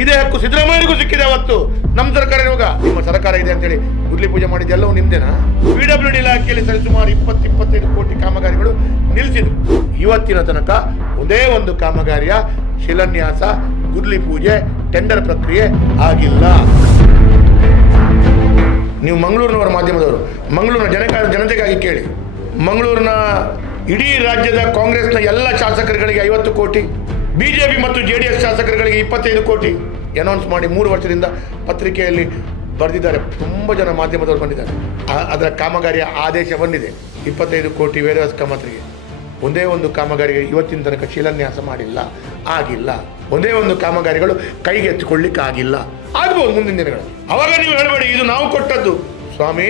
ಇದೇ ಹಕ್ಕು ಸಿದ್ದರಾಮಯ್ಯರಿಗೂ ಸಿಕ್ಕಿದೆ. ಅವತ್ತು ನಮ್ಮ ಸರ್ಕಾರ ಇರುವಾಗ ನಿಮ್ಮ ಸರ್ಕಾರ ಇದೆ ಅಂತೇಳಿ ಗುದ್ಲಿ ಪೂಜೆ ಮಾಡಿದ್ದು ಎಲ್ಲವೂ ನಿಮ್ದೇನಾ? PWD ಇಲಾಖೆಯಲ್ಲಿ ಸರಿಸುಮಾರು 20-25 ಕೋಟಿ ಕಾಮಗಾರಿಗಳು ನಿಲ್ಲಿಸಿದ್ರು. ಇವತ್ತಿನ ತನಕ ಒಂದೇ ಒಂದು ಕಾಮಗಾರಿಯ ಶಿಲಾನ್ಯಾಸ, ಗುದ್ಲಿ ಪೂಜೆ, ಟೆಂಡರ್ ಪ್ರಕ್ರಿಯೆ ಆಗಿಲ್ಲ. ನೀವು ಮಂಗಳೂರಿನವರ ಮಾಧ್ಯಮದವರು, ಮಂಗಳೂರಿನ ಜನತೆಗಾಗಿ ಕೇಳಿ. ಮಂಗಳೂರಿನ ಇಡೀ ರಾಜ್ಯದ ಕಾಂಗ್ರೆಸ್ನ ಎಲ್ಲ ಶಾಸಕರುಗಳಿಗೆ 50 ಕೋಟಿ, BJP ಮತ್ತು JDS ಶಾಸಕರುಗಳಿಗೆ 25 ಕೋಟಿ ಅನೌನ್ಸ್ ಮಾಡಿ 3 ವರ್ಷದಿಂದ ಪತ್ರಿಕೆಯಲ್ಲಿ ಬರೆದಿದ್ದಾರೆ. ತುಂಬ ಜನ ಮಾಧ್ಯಮದವರು ಬಂದಿದ್ದಾರೆ. ಅದರ ಕಾಮಗಾರಿಯ ಆದೇಶ ಬಂದಿದೆ. 25 ಕೋಟಿ ವೇದವ್ಯಾಸ ಕಾಮಗಾರಿಗೆ ಒಂದೇ ಒಂದು ಕಾಮಗಾರಿಗೆ ಇವತ್ತಿನ ತನಕ ಶಿಲಾನ್ಯಾಸ ಮಾಡಿಲ್ಲ, ಆಗಿಲ್ಲ. ಒಂದೇ ಒಂದು ಕಾಮಗಾರಿಗಳು ಕೈಗೆ ಎತ್ತಿಕೊಳ್ಳಿಕ್ಕಾಗಿಲ್ಲ. ಆಗ್ಬೋದು ಮುಂದಿನ ದಿನಗಳು. ಅವಾಗ ನೀವು ಹೇಳಬೇಡಿ ಇದು ನಾವು ಕೊಟ್ಟದ್ದು. ಸ್ವಾಮಿ,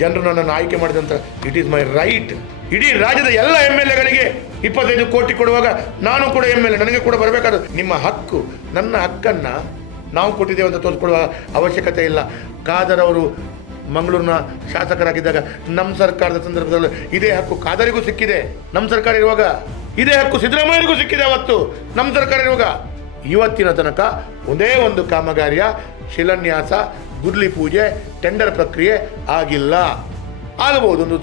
ಜನರು ನನ್ನನ್ನು ಆಯ್ಕೆ ಮಾಡಿದಂಥ ಇಟ್ ಈಸ್ ಮೈ ರೈಟ್. ಇಡೀ ರಾಜ್ಯದ ಎಲ್ಲ MLAಗಳಿಗೆ 25 ಕೋಟಿ ಕೊಡುವಾಗ ನಾನು ಕೂಡ MLA, ನನಗೆ ಕೂಡ ಬರಬೇಕಾದ ನಿಮ್ಮ ಹಕ್ಕು. ನನ್ನ ಹಕ್ಕನ್ನು ನಾವು ಕೊಟ್ಟಿದ್ದೇವೆ ಅಂತ ತೋರಿಸ್ಕೊಳ್ಳುವ ಅವಶ್ಯಕತೆ ಇಲ್ಲ. ಖಾದರ್ ಅವರು ಮಂಗಳೂರಿನ ಶಾಸಕರಾಗಿದ್ದಾಗ ನಮ್ಮ ಸರ್ಕಾರದ ಸಂದರ್ಭದಲ್ಲಿ ಇದೇ ಹಕ್ಕು ಖಾದರಿಗೂ ಸಿಕ್ಕಿದೆ. ನಮ್ಮ ಸರ್ಕಾರ ಇರುವಾಗ ಇದೇ ಹಕ್ಕು ಸಿದ್ದರಾಮಯ್ಯರಿಗೂ ಸಿಕ್ಕಿದೆ. ಅವತ್ತು ನಮ್ಮ ಸರ್ಕಾರ ಇರುವಾಗ ಇವತ್ತಿನ ತನಕ ಒಂದೇ ಒಂದು ಕಾಮಗಾರಿಯ ಶಿಲಾನ್ಯಾಸ, ಗುದ್ಲಿ ಪೂಜೆ, ಟೆಂಡರ್ ಪ್ರಕ್ರಿಯೆ ಆಗಿಲ್ಲ. ಆಗಬಹುದು, ಒಂದು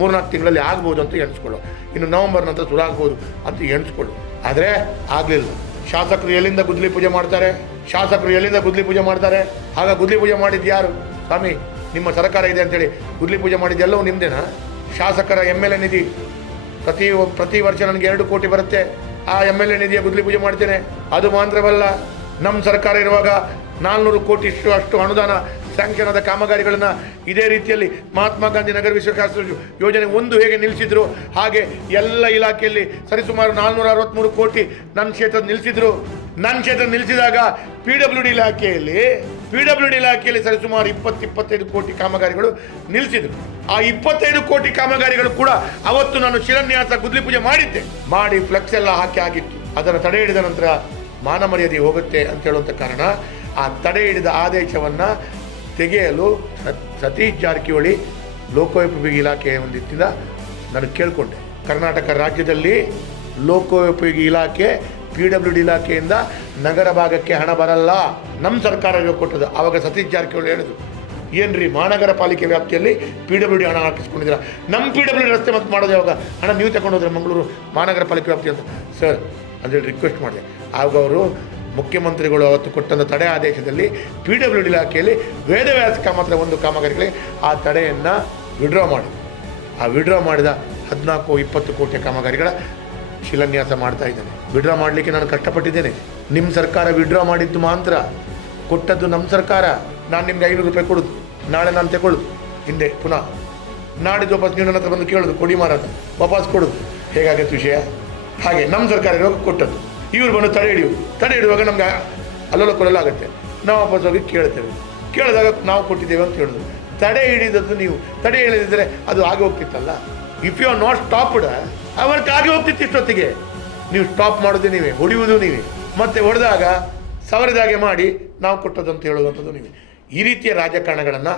3-4 ತಿಂಗಳಲ್ಲಿ ಆಗ್ಬೋದು ಅಂತ ಎಣಿಸ್ಕೊಳ್ಳು. ಇನ್ನು ನವೆಂಬರ್ ನಂತರ ಶುರು ಆಗ್ಬೋದು ಅಂತ ಎಣಿಸ್ಕೊಳ್ಳು. ಆದರೆ ಆಗಲಿಲ್ಲ. ಶಾಸಕರು ಎಲ್ಲಿಂದ ಗುದ್ಲಿ ಪೂಜೆ ಮಾಡ್ತಾರೆ? ಆಗ ಗುದ್ಲಿ ಪೂಜೆ ಮಾಡಿದ್ದು ಯಾರು? ಸ್ವಾಮಿ, ನಿಮ್ಮ ಸರ್ಕಾರ ಇದೆ ಅಂತೇಳಿ ಗುದ್ಲಿ ಪೂಜೆ ಮಾಡಿದ್ದು ಎಲ್ಲವೂ ನಿಮ್ಮದೇನಾ? ಶಾಸಕರ MLA ನಿಧಿ ಪ್ರತಿ ವರ್ಷ ನನಗೆ 2 ಕೋಟಿ ಬರುತ್ತೆ. ಆ MLA ನಿಧಿಯ ಗುದ್ಲಿ ಪೂಜೆ ಮಾಡ್ತೇನೆ. ಅದು ಮಾತ್ರವಲ್ಲ, ನಮ್ಮ ಸರ್ಕಾರ ಇರುವಾಗ 400 ಕೋಟಿ ಅಷ್ಟು ಅನುದಾನ ಸ್ಯಾಂಕ್ಷನ್ ಆದ ಕಾಮಗಾರಿಗಳನ್ನು ಇದೇ ರೀತಿಯಲ್ಲಿ ಮಹಾತ್ಮ ಗಾಂಧಿ ನಗರ ವಿಶ್ವಶಾಸ್ತ್ರ ಯೋಜನೆ 1 ಹೇಗೆ ನಿಲ್ಲಿಸಿದ್ರು, ಹಾಗೆ ಎಲ್ಲ ಇಲಾಖೆಯಲ್ಲಿ ಸರಿಸುಮಾರು 463 ಕೋಟಿ ನನ್ನ ಕ್ಷೇತ್ರ ನಿಲ್ಲಿಸಿದ್ರು. ನನ್ನ ಕ್ಷೇತ್ರ ನಿಲ್ಲಿಸಿದಾಗ PWD ಇಲಾಖೆಯಲ್ಲಿ ಸರಿಸುಮಾರು 20-25 ಕೋಟಿ ಕಾಮಗಾರಿಗಳು ನಿಲ್ಲಿಸಿದ್ರು. ಆ 25 ಕೋಟಿ ಕಾಮಗಾರಿಗಳು ಕೂಡ ಅವತ್ತು ನಾನು ಶಿಲಾನ್ಯಾಸ, ಗುದ್ಲಿ ಪೂಜೆ ಮಾಡಿ ಫ್ಲೆಕ್ಸ್ ಎಲ್ಲ ಹಾಕಿ ಆಗಿತ್ತು. ಅದನ್ನು ತಡೆ ಹಿಡಿದ ನಂತರ ಮಾನ ಮರ್ಯಾದೆ ಹೋಗುತ್ತೆ ಅಂತ ಹೇಳುವಂಥ ಕಾರಣ ಆ ತಡೆ ಹಿಡಿದ ಆದೇಶವನ್ನು ತೆಗೆಯಲು ಸತೀಶ್ ಜಾರಕಿಹೊಳಿ ಲೋಕೋಪಯೋಗಿ ಇಲಾಖೆ ಒಂದಿತ್ತಿಂದ ನಾನು ಕೇಳಿಕೊಂಡೆ. ಕರ್ನಾಟಕ ರಾಜ್ಯದಲ್ಲಿ ಲೋಕೋಪಯೋಗಿ ಇಲಾಖೆ PWD ಇಲಾಖೆಯಿಂದ ನಗರ ಭಾಗಕ್ಕೆ ಹಣ ಬರಲ್ಲ, ನಮ್ಮ ಸರ್ಕಾರ ಕೊಟ್ಟದ್ದು. ಆವಾಗ ಸತೀಶ್ ಜಾರಕಿಹೊಳಿ ಹೇಳಿದ್ರು, ಏನ್ರಿ ಮಹಾನಗರ ಪಾಲಿಕೆ ವ್ಯಾಪ್ತಿಯಲ್ಲಿ PWD ಹಣ ಹಾಕಿಸ್ಕೊಂಡಿದ್ದೀರಾ, ನಮ್ಮ PWD ರಸ್ತೆ ಮತ್ತು ಮಾಡೋದು ಯಾವಾಗ? ಹಣ ನೀವು ತಗೊಂಡೋದ್ರೆ ಮಂಗಳೂರು ಮಹಾನಗರ ಪಾಲಿಕೆ ವ್ಯಾಪ್ತಿ ಅಂತ ಸರ್ ಅಂತೇಳಿ ರಿಕ್ವೆಸ್ಟ್ ಮಾಡಿದೆ. ಆಗ ಅವರು ಮುಖ್ಯಮಂತ್ರಿಗಳು ಅವತ್ತು ಕೊಟ್ಟಂಥ ತಡೆ ಆದೇಶದಲ್ಲಿ PWD ಇಲಾಖೆಯಲ್ಲಿ ವೇದವ್ಯಾಸ ಮಾತ್ರ ಒಂದು ಕಾಮಗಾರಿಗಳಿಗೆ ಆ ತಡೆಯನ್ನು ವಿಡ್ರಾ ಮಾಡಿದೆ. ಆ ವಿಡ್ರಾ ಮಾಡಿದ 14-20 ಕೋಟಿ ಕಾಮಗಾರಿಗಳ ಶಿಲಾನ್ಯಾಸ ಮಾಡ್ತಾ ಇದ್ದೇನೆ. ವಿಡ್ರಾ ಮಾಡಲಿಕ್ಕೆ ನಾನು ಕಷ್ಟಪಟ್ಟಿದ್ದೇನೆ. ನಿಮ್ಮ ಸರ್ಕಾರ ವಿಡ್ರಾ ಮಾಡಿದ್ದು ಮಾತ್ರ, ಕೊಟ್ಟದ್ದು ನಮ್ಮ ಸರ್ಕಾರ. ನಾನು ನಿಮ್ಗೆ 500 ರೂಪಾಯಿ ಕೊಡೋದು, ನಾಳೆ ನಾನು ತಗೊಳ್ಳೋದು, ಹಿಂದೆ ಪುನಃ ನಾಡಿದ್ದು ವಾಪಸ್ ನೀವು ನನ್ನ ಹತ್ರ ಬಂದು ಕೇಳೋದು, ಕೊಡಿ ಮಾರಾಟ, ವಾಪಸ್ ಕೊಡೋದು. ಹೇಗಾಗಿತ್ತು ವಿಷಯ? ಹಾಗೆ ನಮ್ಮ ಸರ್ಕಾರ ಇರುವಾಗ ಕೊಟ್ಟದ್ದು. ಇವರು ಬಂದು ತಡೆ ಹಿಡಿಯುವಾಗ ನಮ್ಗೆ ಅಲ್ಲೋಲ ಕೊಡಲಾಗುತ್ತೆ. ನಾವು ವಾಪಸ್ ಹೋಗಿ ಕೇಳಿದಾಗ ನಾವು ಕೊಟ್ಟಿದ್ದೇವೆ ಅಂತ ಹೇಳೋದು. ತಡೆ ಹಿಡಿದದ್ದು ನೀವು. ತಡೆ ಹಿಡಿದಿದ್ದರೆ ಅದು ಆಗಿ ಹೋಗ್ತಿತ್ತಲ್ಲ. If you are not stopped, ಅವർക്ക് ಆಗಿ ಹೋಗ್ತಿತ್ತು ಇಷ್ಟೊತ್ತಿಗೆ. ನೀವು ಸ್ಟಾಪ್ ಮಾಡೋದು ನೀವೇ, ಹೊಡೆಯುವುದು ನೀವೇ, ಮತ್ತೆ ಹೊಡೆದಾಗ ಸವರಿದಾಗೆ ಮಾಡಿ ನಾವು ಕೊಟ್ಟದ್ದು ಅಂತ ಹೇಳುವಂಥದ್ದು ನೀವೇ. ಈ ರೀತಿಯ ರಾಜಕಾರಣಗಳನ್ನು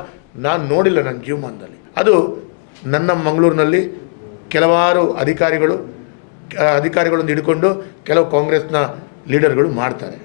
ನಾನು ನೋಡಿಲ್ಲ ನನ್ನ ಜೀವಮಾನದಲ್ಲಿ. ಅದು ನನ್ನ ಮಂಗಳೂರಿನಲ್ಲಿ ಕೆಲವಾರು ಅಧಿಕಾರಿಗಳನ್ನು ಹಿಡ್ಕೊಂಡು ಕೆಲವು ಕಾಂಗ್ರೆಸ್ನ ಲೀಡರ್ಗಳು ಮಾಡ್ತಾರೆ.